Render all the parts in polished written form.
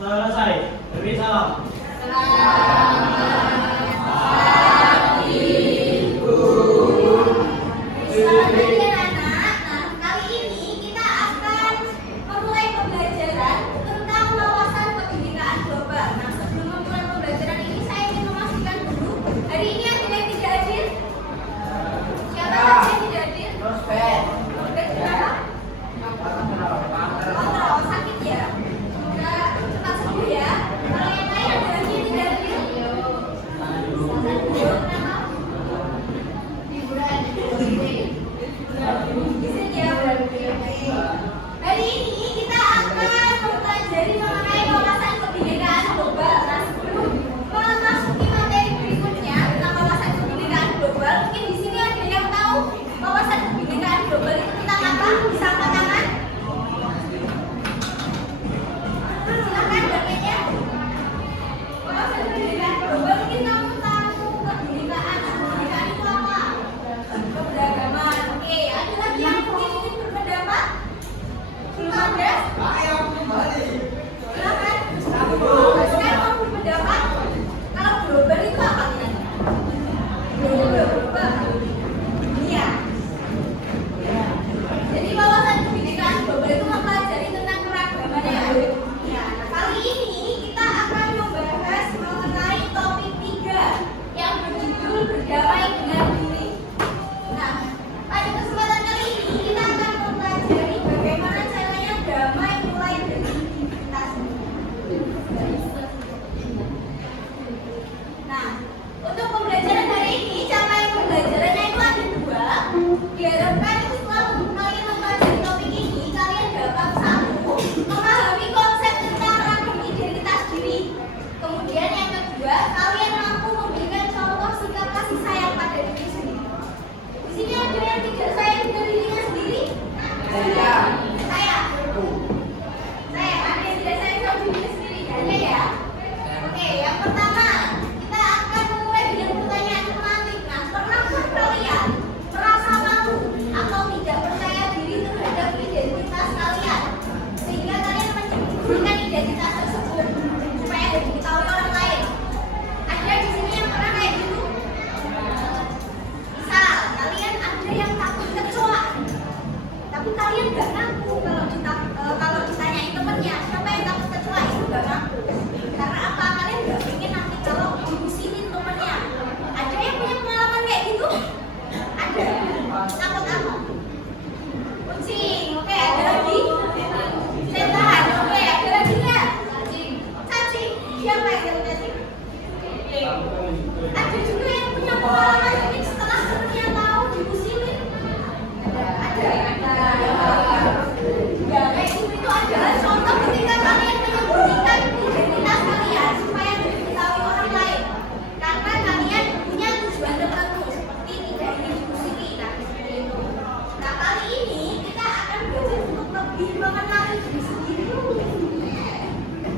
Selesai. Beri salam.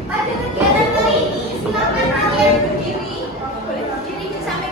Pada kegiatan kali ini, silakan kalian berdiri, boleh berdiri sampai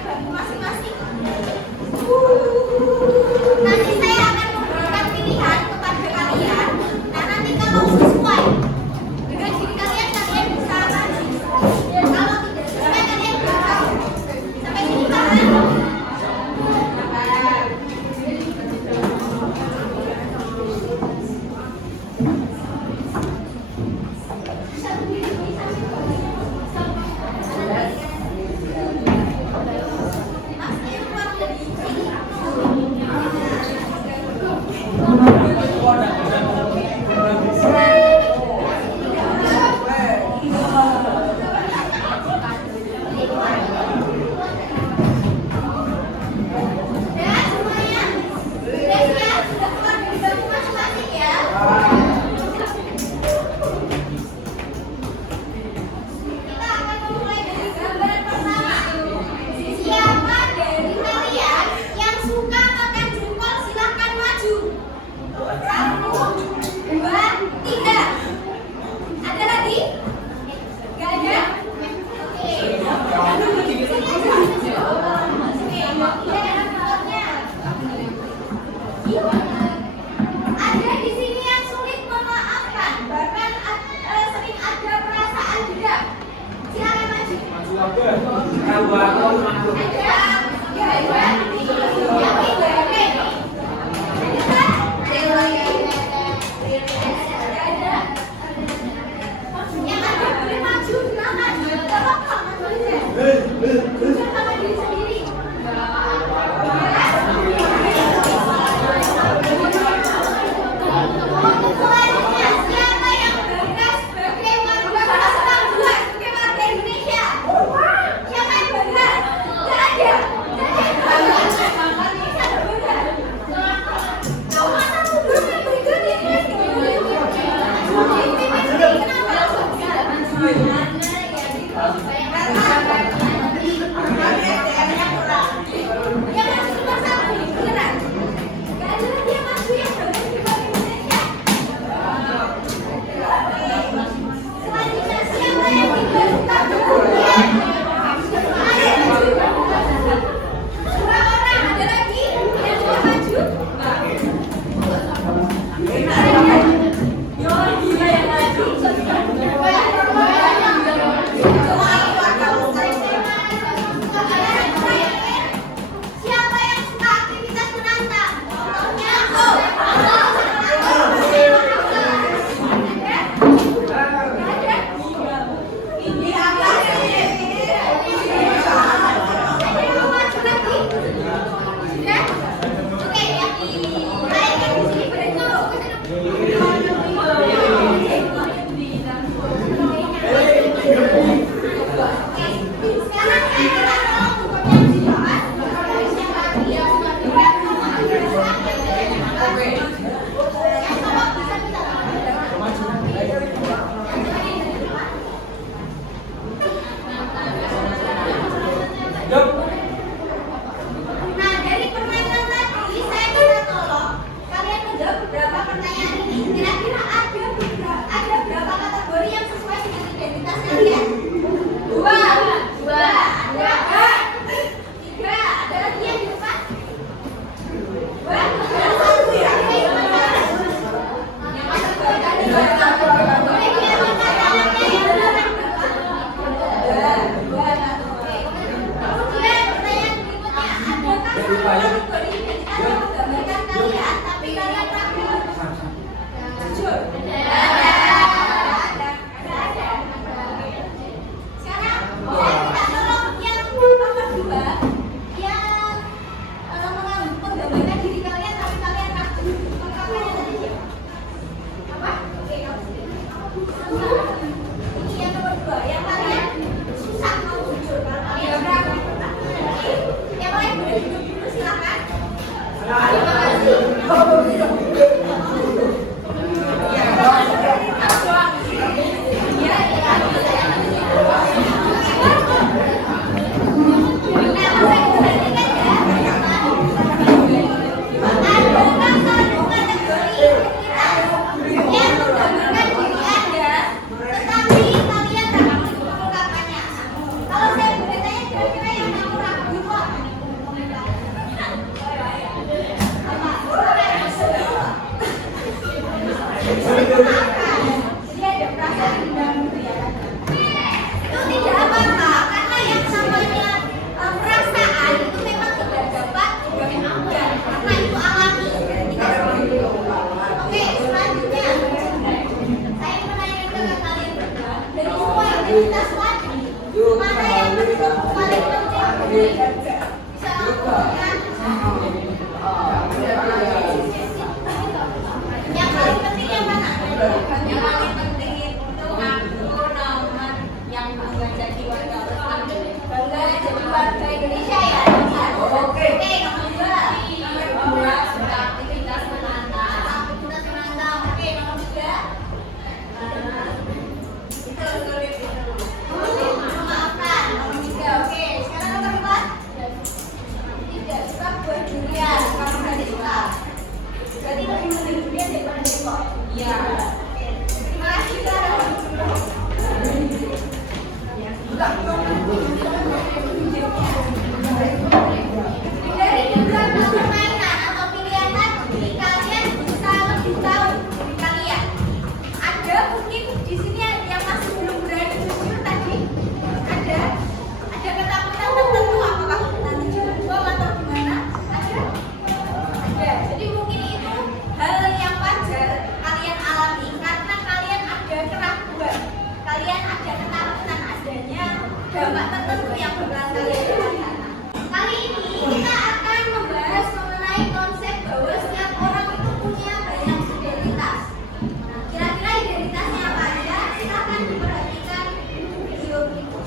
dampak tertentu yang bakalan kalian rasakan. Kali ini kita akan membahas mengenai konsep bahwa setiap orang itu punya banyak identitas. Nah, kira-kira identitasnya apa aja? Silahkan diperhatikan video berikut.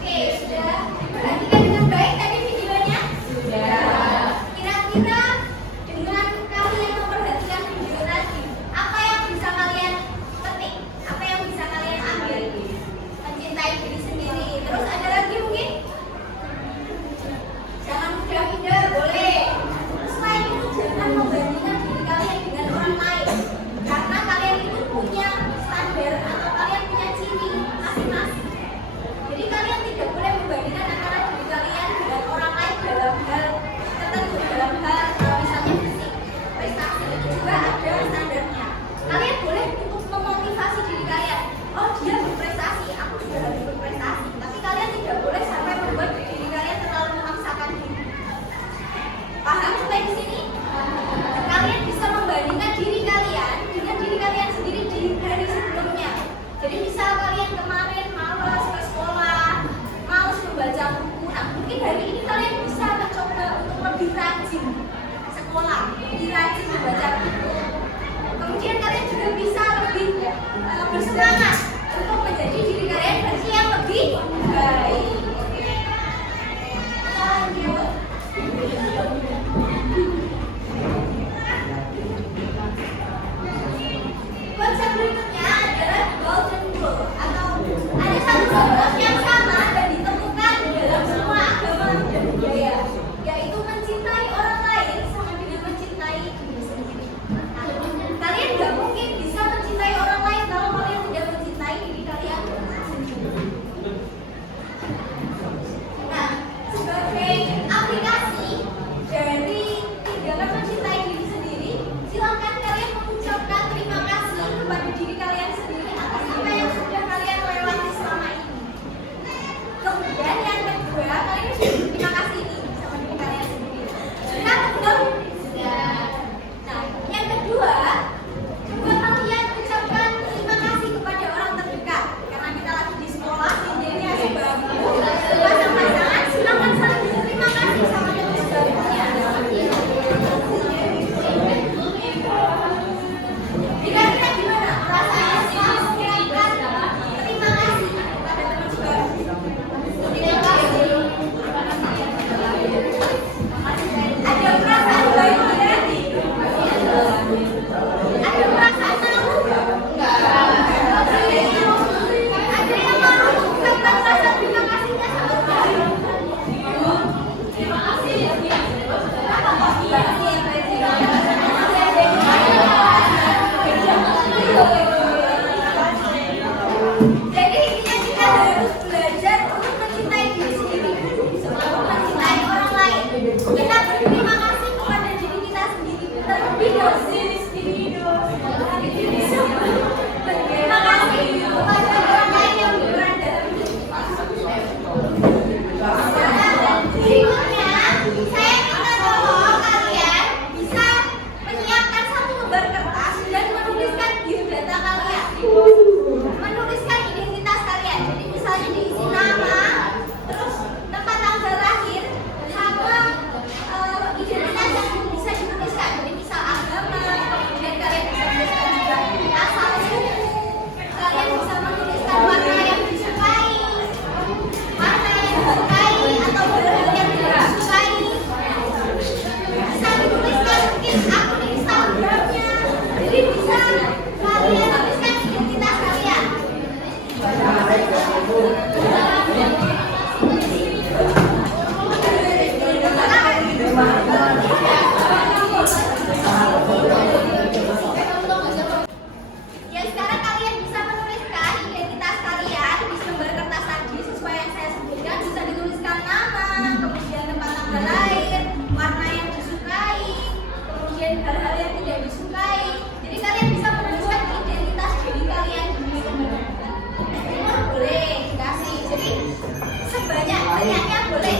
Oke, sudah perhatikan dengan baik tadi videonya? Sudah. Kira-kira dengan kalian memperhatikan video tadi, apa yang bisa kalian petik? Apa yang bisa kalian ambil? Mencintai diri sendiri. Terus ada lagi mungkin? Jangan mudah minder, boleh. Selain itu jangan membandingkan diri kalian dengan orang lain. Karena kalian itu punya standar atau kalian punya ciri masing-masing. Jadi kalian tidak boleh membandingkan antara diri kalian dengan orang lain dalam hal tertentu, dalam hal misalnya fisik, prestasi itu juga ada standarnya. Kalian boleh untuk memotivasi diri kalian. Oh, dia berprestasi, aku juga harus berprestasi. Tapi kalian tidak boleh sampai membuat diri kalian terlalu memaksakan diri. Paham sampai di sini? Kalian bisa membandingkan diri kalian dengan diri kalian sendiri di hari sebelumnya. Jadi misal kalian kemarin malas ke sekolah, malas membaca buku, nah mungkin hari ini kalian bisa mencoba untuk lebih rajin sekolah, lebih rajin membaca buku. Kemudian kalian juga bisa lebih bersemangat untuk menjadi diri kalian versi yang lebih baik. Lanjut. Konsep berikutnya adalah golden rule atau ada satu konsep yang sama dan ditemukan dalam semua agama dan budaya, yaitu mencintai orang lain sama dengan mencintai diri sendiri. Kalian nggak mungkin bisa mencintai orang lain kalau kalian tidak mencintai Ya, sekarang kalian bisa menuliskan identitas kalian di selembar kertas tadi sesuai yang saya sebutkan. Bisa dituliskan nama, kemudian tempat tanggal lahir, warna yang disukai, kemudian hal-hal yang tidak disukai. Jadi kalian bisa menuliskan identitas diri kalian di lembar. Boleh dikasih. Jadi sebanyak-banyaknya boleh.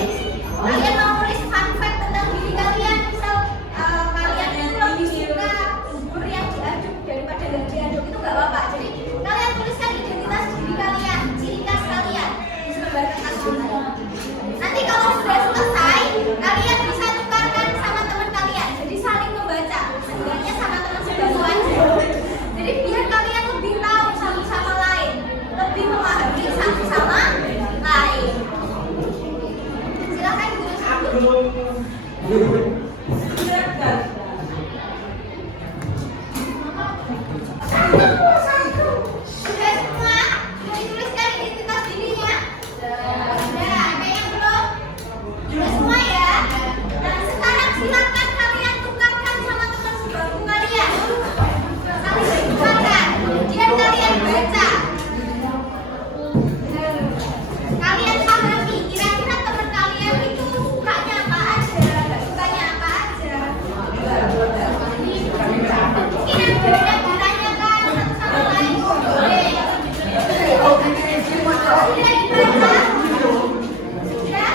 Kalian mau nulis fun fact tentang diri kalian, misal kalian itu lebih suka bubur yang diaduk daripada yang diaduk, itu nggak apa-apa. Jadi kalian tuliskan identitas diri kalian, ciri khas kalian di selembar kertas ini. Nanti kalau sudah selesai, kalian bisa tukarkan sama teman kalian. Jadi saling membaca, sebenarnya sama teman sebangku aja. Jadi biar kalian lebih tahu satu sama lain, lebih memahami satu sama lain. Silakan guru. Sudah semua? Sudah dituliskan identitas dirinya? Sudah. Ada yang belum? Sudah semua ya? Nah, sekarang silakan kalian tukarkan sama teman sebangku kalian. Saling ditukarkan. Kemudian kalian baca. Kalian pahami kira-kira teman kalian itu sukanya apa aja, nggak sukanya apa aja. Mungkin ada yang ditanyakan satu sama lain. Boleh. Sudah dibaca? Sudah?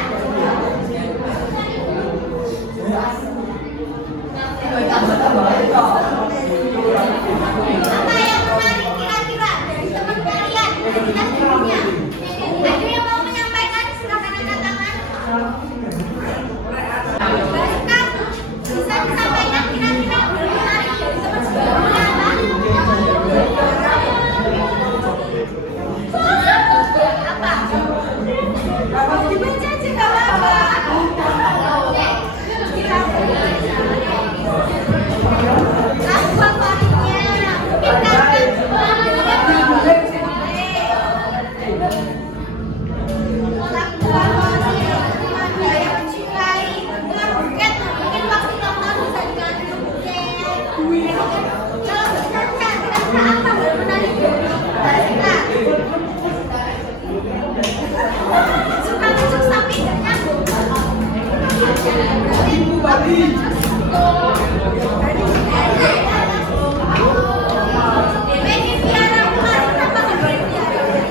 Apa yang menarik kira-kira dari teman kalian identitas dirinya? Ada yang mau menyampaikan? Silakan angkat tangan. Baikkan, bisa disampaikan kira-kira yang menarik dari teman sebelumnya apa? Apa? Dibaca aja nggak apa-apa. Lagu favoritnya, mungkin karena lagu favorit Anda yang disukai, dengan buket, mungkin waktu nonton bisa dikasih buket. Kalau bercanda, kira-kira apa yang menarik dari kita? Suka lucu tapi nggak nyambung. Pengen piara ular, kenapa nggak pengen piara ular?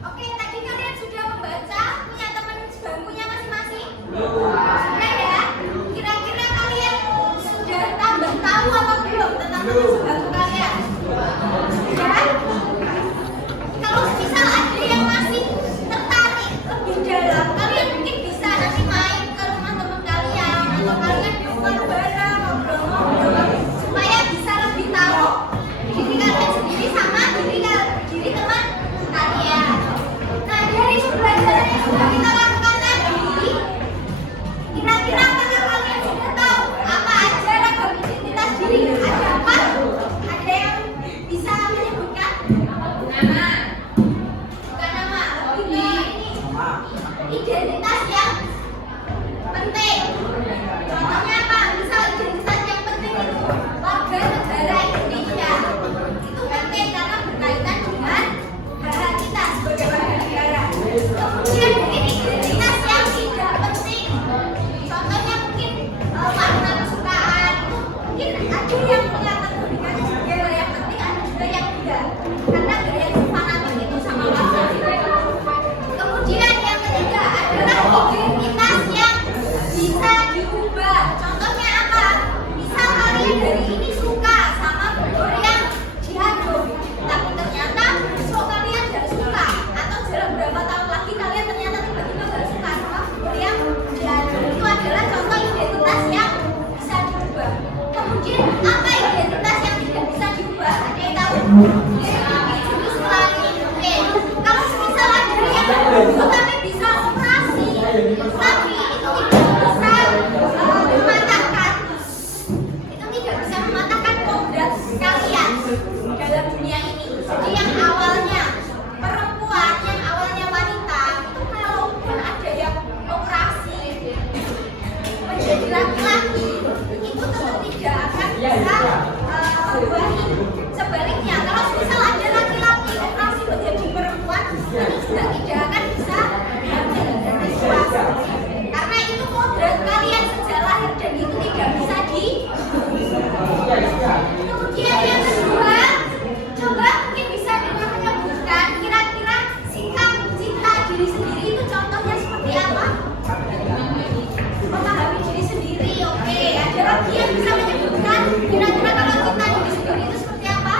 Oke, tadi kalian sudah membaca, punya teman sebangkunya masing-masing? Sudah ya? Kira-kira kalian sudah tambah tahu apa belum tentang teman sebangku kalian? Sudah? Kalau misal ada yang masih tertarik lebih dalam, kalian mungkin bisa nanti main ke rumah teman kalian atau kalian keluar bareng ngobrol-ngobrol supaya bisa lebih tahu diri kalian sendiri sama diri teman kalian. Nah, dari pembelajaran yang sudah kita lakukan tadi, kira-kira apakah kalian sudah tahu apa aja ragam identitas diri? Ada apa? Ada yang bisa menyebutkan? Nama. Bukan nama, ini identitas yang penting. Contohnya apa? Misal identitas yang penting itu warga negara Indonesia. Itu penting karena berkaitan dengan hak kita sebagai warga negara. Kemudian mungkin identitas yang tidak penting. Contohnya mungkin warna kesukaan. Mungkin ada yang mengkategorikannya sebagai hal yang penting, ada juga yang tidak. Karena ada yang fanatik itu sama warga. Kemudian yang ketiga adalah identitas yang bisa diubah. Contohnya apa? Misal kalian dari ini suka sama bubur yang diaduk, tapi ternyata besok kalian tidak suka, atau dalam berapa tahun lagi kalian ternyata tiba-tiba tidak suka sama bubur yang diaduk. Itu adalah contoh identitas yang bisa diubah. Kemudian apa identitas yang tidak bisa diubah? Ada yang tahu? Jurus pelangi. Oke, kalau misal ada yang tapi bisa operasi, tapi itu tidak bisa mematahkan jadi laki-laki itu tentu tidak akan bisa membuahi. Sebaliknya, kalau misal ada laki-laki operasi menjadi perempuan, itu juga tidak akan bisa diambil dari suatu. Karena itu kodrat kalian sejak lahir dan itu tidak bisa di. Kemudian yang kedua, coba mungkin bisa dengan menyebutkan kira-kira sikap cinta diri sendiri itu contohnya seperti apa? Memahami diri sendiri, oke. Ada lagi yang bisa menyebutkan kira-kira kalau cinta diri sendiri itu seperti apa?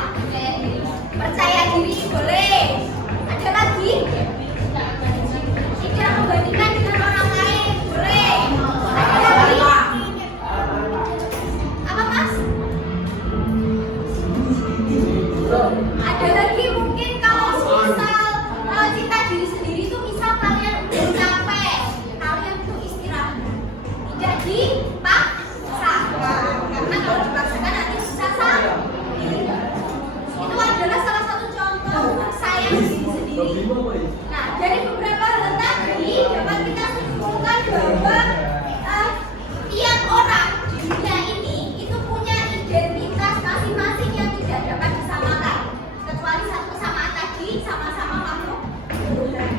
Percaya diri, boleh. Ada lagi? Tidak membandingkan dengan orang lain, boleh. Ada lagi? Apa Mas? Ada lagi mungkin kalau misal cinta diri sendiri itu misal kalian udah capek, kalian butuh istirahat, tidak dipaksakan, karena kalau dipaksakan nanti bisa sakit. Itu adalah salah satu contoh sayang diri sendiri. Nah, dari beberapa hal tadi dapat kita simpulkan bahwa tiap orang di dunia ini itu punya identitas masing-masing yang tidak dapat disamakan, kecuali satu kesamaan tadi, sama-sama makhluk hidup.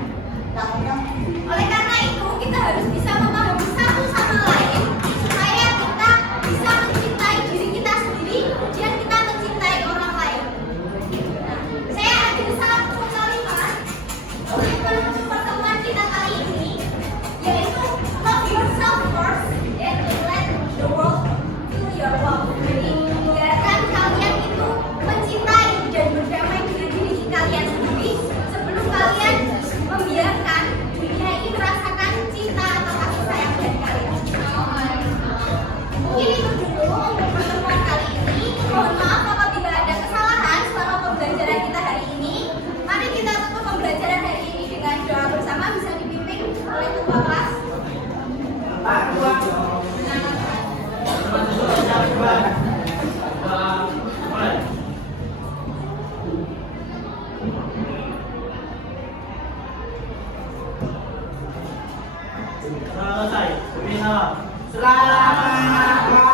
Oleh karena itu kita harus bisa memahami satu sama lain supaya kita bisa mencintai diri kita sendiri, kemudian kita mencintai orang lain. Nah, saya akan sangat mengucapkan untuk menutup pertemuan kita kali ini, yaitu love yourself first and let the world do your love. Jadi biarkan kalian itu mencintai dan berdamai dengan diri kalian sendiri sebelum kalian membiarkan dunia ini merasakan cinta atau kasih sayang dari kalian. Mungkin itu dulu untuk pertemuan kali ini. Mohon maaf apabila ada kesalahan selama pembelajaran kita hari ini. Mari kita tutup pembelajaran hari ini dengan doa bersama, bisa dipimpin oleh ketua kelas. Selesai. Selamat. Selamat